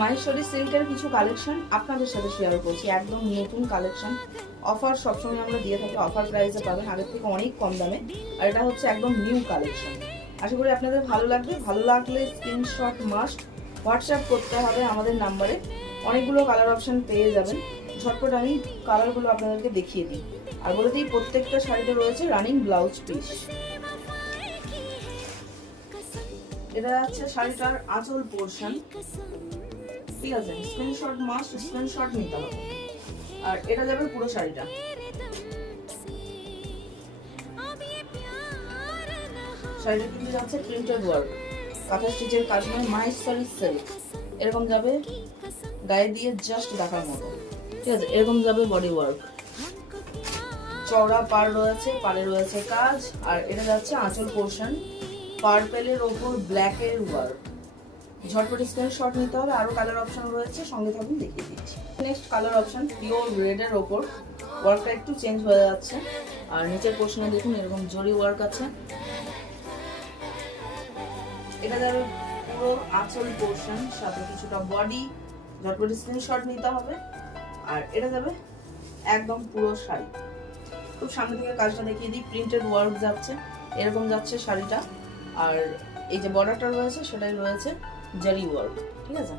মাহেশ্বরী সিল্কের কিছু কালেকশন আপনাদের সাথে শেয়ার করছি, একদম নতুন কালেকশন। অফার সবসময় আমরা দিয়ে থাকি, অফার প্রাইসে পাবেন, আগের থেকে অনেক কম দামে। আর এটা হচ্ছে একদম নিউ কালেকশন। আশা করি আপনাদের ভালো লাগবে। ভালো লাগলে স্ক্রিনশট মাস্ট হোয়াটসঅ্যাপ করতে হবে আমাদের নাম্বারে। অনেকগুলো কালার অপশন পেয়ে যাবেন। ঝটপট আমি কালারগুলো আপনাদেরকে দেখিয়ে দিই। আর বলে দিই, প্রত্যেকটা শাড়িতে রয়েছে রানিং ব্লাউজ পিস। এটা হচ্ছে শাড়িটার আঁচল পোর্শন, ঠিক আছে? স্ক্রিনশট মাস্ট স্ক্রিনশট নিতে হবে। আর এটা যাবে পুরো শাড়িটা। শাড়িটা কিন্তু যাচ্ছে প্রিন্টেড ওয়ার্ক, কাঁথা স্টিচের কাজ নয়, মাহেশ্বরী সিল্ক। এরকম যাবে গায়ে দিয়ে জাস্ট দেখার মতো, ঠিক আছে? এরকম যাবে বডি ওয়ার্ক, চওড়া পাড় রয়েছে, পাড়ে রয়েছে কাজ। আর এটা যাচ্ছে আঁচল পোর্শন, পার্পেলের ওপর ব্ল্যাকের ওয়ার্ক। ঝটপট স্ক্রিনশট নিতে হবে। আরো কালার অপশন রয়েছে, সঙ্গে থাকুন দেখিয়ে দিচ্ছি। Next colour option pure red এর ওপর, ওয়ার্কটা একটু চেঞ্জ হয়ে যাচ্ছে। আর নিচের পোর্শনে দেখুন এরকম জরি ওয়ার্ক আছে। এটা যাবে পুরো আঁচল পোর্শন, সাথে কিছুটা বডি। ঝটপট স্ক্রিনশট নিতে হবে। আর এটা যাবে একদম পুরো শাড়ি। খুব সামনে থেকে কাজটা দেখিয়ে দিই। প্রিন্টেড ওয়ার্ক যাচ্ছে, এরকম যাচ্ছে শাড়িটা। আর এই যে বর্ডারটা রয়েছে সেটাই রয়েছে জারি ওয়ার্ক, ঠিক আছে?